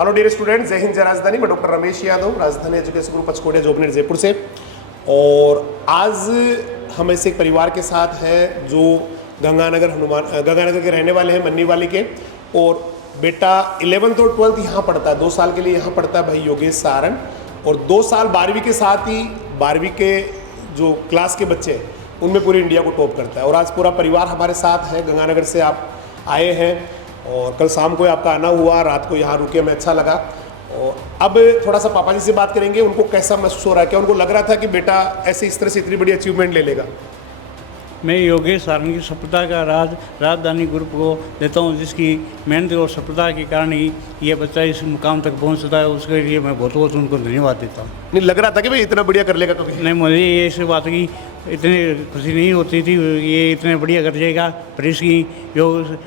Hello dear student, जय हिंद जय राजधानी। मैं डॉक्टर रमेश यादव, राजधानी एजुकेशन ग्रुप पचकोड़िया जोबनेर जयपुर से। और आज हम ऐसे एक परिवार के साथ हैं जो गंगानगर के रहने वाले हैं, मन्नी वाले के। और बेटा 11th और 12th यहाँ पढ़ता है, 2 साल के लिए यहाँ पढ़ता है भाई योगेश सारण। और 2 साल 12वीं के साथ ही 12वीं के जो क्लास के बच्चे हैं उनमें पूरी इंडिया को टॉप करता है। और आज पूरा परिवार हमारे साथ है, गंगानगर से आप आए हैं और कल शाम को आपका आना हुआ, रात को यहाँ रुके, हमें अच्छा लगा। और अब थोड़ा सा पापा जी से बात करेंगे, उनको कैसा महसूस हो रहा है, क्या उनको लग रहा था कि बेटा ऐसे इस तरह से इतनी बड़ी अचीवमेंट ले लेगा। मैं योगेश सारण की सफलता का राजधानी ग्रुप को देता हूँ, जिसकी मेहनत और सफलता के कारण ही ये बच्चा इस मुकाम तक पहुँच सकता है। उसके लिए मैं बहुत बहुत उनको धन्यवाद देता हूँ। नहीं लग रहा था कि भाई इतना बढ़िया कर लेगा कभी? नहीं, मुझे ये इस बात की इतनी खुशी नहीं होती थी ये इतने बढ़िया कर जाएगा, पर इसकी योग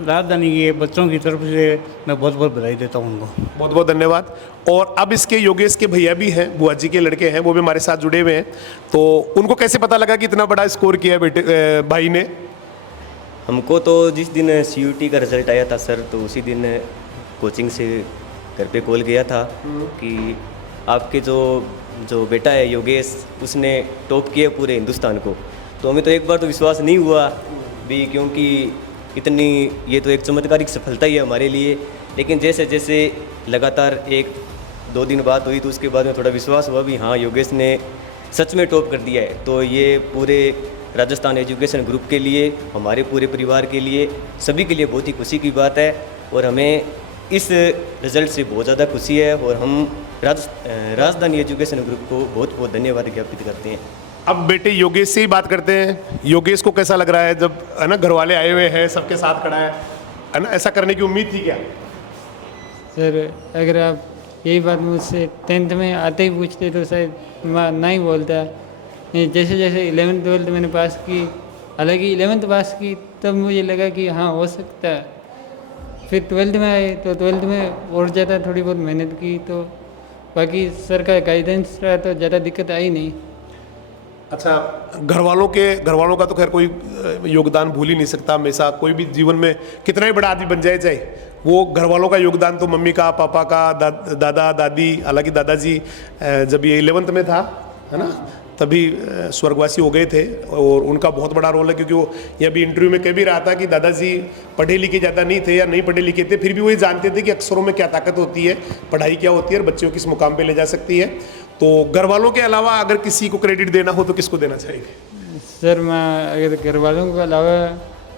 राजधानी के बच्चों की तरफ से मैं बहुत बहुत बधाई देता हूँ उनको। बहुत बहुत धन्यवाद। और अब इसके योगेश के भैया भी हैं, बुआ जी के लड़के हैं, वो भी हमारे साथ जुड़े हुए हैं। तो उनको कैसे पता लगा कि इतना बड़ा स्कोर किया है बेटे भाई ने? हमको तो जिस दिन CUT का रिज़ल्ट आया था सर, तो उसी दिन कोचिंग से घर पे कॉल गया था कि आपके जो बेटा है योगेश, उसने टॉप किया पूरे हिंदुस्तान को। तो हमें तो एक बार तो विश्वास नहीं हुआ भी, क्योंकि इतनी ये तो एक चमत्कारिक सफलता ही है हमारे लिए। लेकिन जैसे जैसे लगातार 1-2 दिन बात हुई तो उसके बाद में थोड़ा विश्वास हुआ भी हाँ, योगेश ने सच में टॉप कर दिया है। तो ये पूरे राजस्थान एजुकेशन ग्रुप के लिए, हमारे पूरे परिवार के लिए, सभी के लिए बहुत ही खुशी की बात है। और हमें इस रिज़ल्ट से बहुत ज़्यादा खुशी है और हम राजधानी एजुकेशन ग्रुप को बहुत बहुत धन्यवाद ज्ञापित करते हैं। अब बेटे योगेश से ही बात करते हैं। योगेश को कैसा लग रहा है जब है ना घर वाले आए हुए हैं, सबके साथ खड़ा है ना? ऐसा करने की उम्मीद थी क्या? सर अगर आप यही बात मुझसे 10th में आते ही पूछते तो शायद मैं नहीं बोलता। जैसे जैसे 11th 12th मैंने पास की, हालांकि 11th पास की तब मुझे लगा कि हाँ हो सकता है। फिर 12th में आए तो 12th में और ज़्यादा थोड़ी बहुत मेहनत की, तो बाकी सर का गाइडेंस रहा तो ज़्यादा दिक्कत आई नहीं। अच्छा, घर वालों का तो खैर कोई योगदान भूल ही नहीं सकता। हमेशा कोई भी जीवन में कितना ही बड़ा आदमी बन जाए चाहे, वो घर वालों का योगदान तो मम्मी का, पापा का, दादा दादी, हालांकि दादाजी जब ये 11th में था है ना तभी स्वर्गवासी हो गए थे। और उनका बहुत बड़ा रोल है, क्योंकि वो ये अभी इंटरव्यू में कह भी रहा था कि दादाजी पढ़े लिखे ज़्यादा नहीं थे या नहीं पढ़े लिखे थे, फिर भी वही जानते थे कि अक्षरों में क्या ताकत होती है, पढ़ाई क्या होती है और बच्चों को किस मुकाम पे ले जा सकती है। तो घर वालों के अलावा अगर किसी को क्रेडिट देना हो तो किसको देना चाहिए? सर मैं अगर घर वालों के अलावा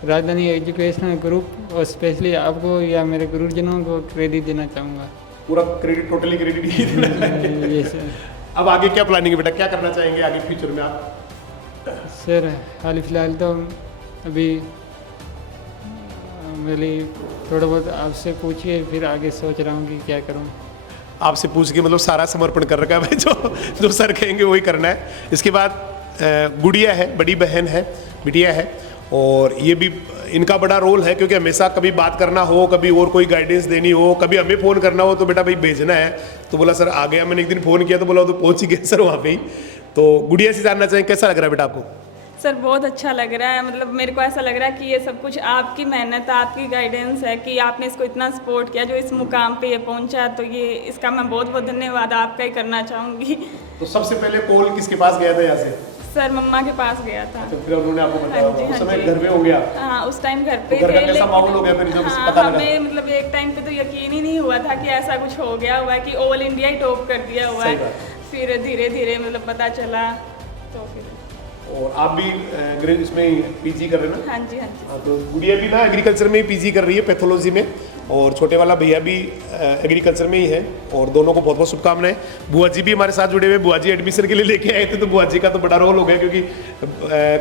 राजधानी एजुकेशनल ग्रुप और स्पेशली आपको या मेरे गुरुजनों को क्रेडिट देना चाहूँगा। पूरा क्रेडिट, टोटली क्रेडिट ही देना चाहिए। ये सर। अब आगे क्या प्लानिंग है बेटा, क्या करना चाहेंगे आगे फ्यूचर में आप? सर हाल फिलहाल तो अभी मेरे थोड़ा बहुत आपसे पूछिए, फिर आगे सोच रहा हूँ कि क्या करूँ। आपसे पूछ के मतलब सारा समर्पण कर रखा है भाई, जो सर कहेंगे वही करना है। इसके बाद गुड़िया है, बड़ी बहन है, बिटिया है। और ये भी इनका बड़ा रोल है, क्योंकि हमेशा कभी बात करना हो, कभी और कोई गाइडेंस देनी हो, कभी हमें फ़ोन करना हो तो बेटा भाई भेजना है, तो बोला सर आ गया। मैंने एक दिन फ़ोन किया तो बोला तो पहुँच ही गया सर वहाँ पे ही। तो गुड़िया से जानना चाहिए कैसा लग रहा है बेटा आपको? सर बहुत अच्छा लग रहा है, मतलब मेरे को ऐसा लग रहा है कि ये सब कुछ आपकी मेहनत, आपकी गाइडेंस है कि आपने इसको इतना सपोर्ट किया, जो इस मुकाम पे ये पहुंचा। तो ये इसका मैं बहुत बहुत धन्यवाद आपका ही करना चाहूँगी। तो सबसे पहले कॉल किसके पास गया था यहाँ से? सर मम्मा के पास गया था। तो फिर उन्होंने आपको बताया? हाँ जी, उस हाँ समय जी। घर में हो गया? हाँ उस टाइम घर पे तो घर का थे, कैसा माहौल हो गया फिर जब हाँ, पता लगा? हमें मतलब एक टाइम पे तो यकीन ही नहीं हुआ था कि ऐसा कुछ हो गया हुआ है कि ऑल इंडिया ही टॉप कर दिया हुआ सही है। बात। फिर धीरे धीरे मतलब पता चला तो फिर। और आप भी इसमें PG कर रहे हैं ना? हाँ जी, हाँ जी। हाँ, तो गुड़िया भी ना एग्रीकल्चर में ही PG कर रही है, पैथोलॉजी में। और छोटे वाला भैया भी एग्रीकल्चर में ही है। और दोनों को बहुत बहुत शुभकामनाएं। बुआ जी भी हमारे साथ जुड़े हुए, बुआ जी एडमिशन के लिए लेके आए थे, तो बुआ जी का तो बड़ा रोल हो गया, क्योंकि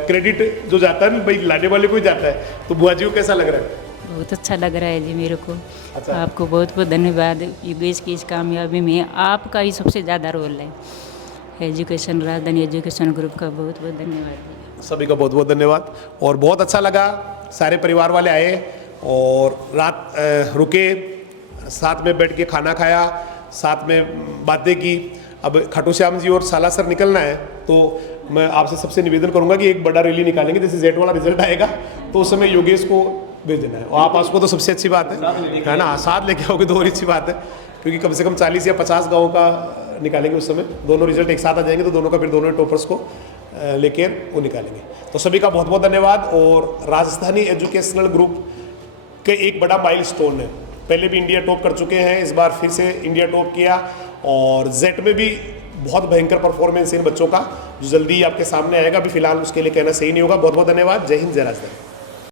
क्रेडिट जो जाता है ना भाई लाने वाले को ही जाता है। तो बुआ जी को कैसा लग रहा है? बहुत अच्छा लग रहा है जी मेरे को। अच्छा। आपको बहुत बहुत धन्यवाद। योगेश की इस कामयाबी में आपका ही सबसे ज़्यादा रोल है। एजुकेशन राजधानी एजुकेशन ग्रुप का बहुत बहुत धन्यवाद। सभी का बहुत बहुत धन्यवाद। और बहुत अच्छा लगा, सारे परिवार वाले आए और रात रुके, साथ में बैठ के खाना खाया, साथ में बातें की। अब खाटू श्याम जी और साला सर निकलना है, तो मैं आपसे सबसे निवेदन करूंगा कि एक बड़ा रैली निकालेंगे। जैसे जेट वाला रिजल्ट आएगा तो उस समय योगेश को भेज देना है। और आप उसको तो सबसे अच्छी बात है ना, साथ लेके आओगे तो और अच्छी बात है। क्योंकि कम से कम 40 या 50 गाँव का निकालेंगे उस समय। दोनों रिजल्ट एक साथ आ जाएंगे तो दोनों का फिर दोनों टॉपर्स को लेकर वो निकालेंगे। तो सभी का बहुत बहुत धन्यवाद। और राजधानी एजुकेशनल ग्रुप के एक बड़ा माइलस्टोन है, पहले भी इंडिया टॉप कर चुके हैं, इस बार फिर से इंडिया टॉप किया और जेट में भी बहुत भयंकर परफॉर्मेंस है इन बच्चों का, जो जल्दी आपके सामने आएगा। अभी फिलहाल उसके लिए कहना सही नहीं होगा। बहुत बहुत धन्यवाद। जय हिंद, जय राजधानी।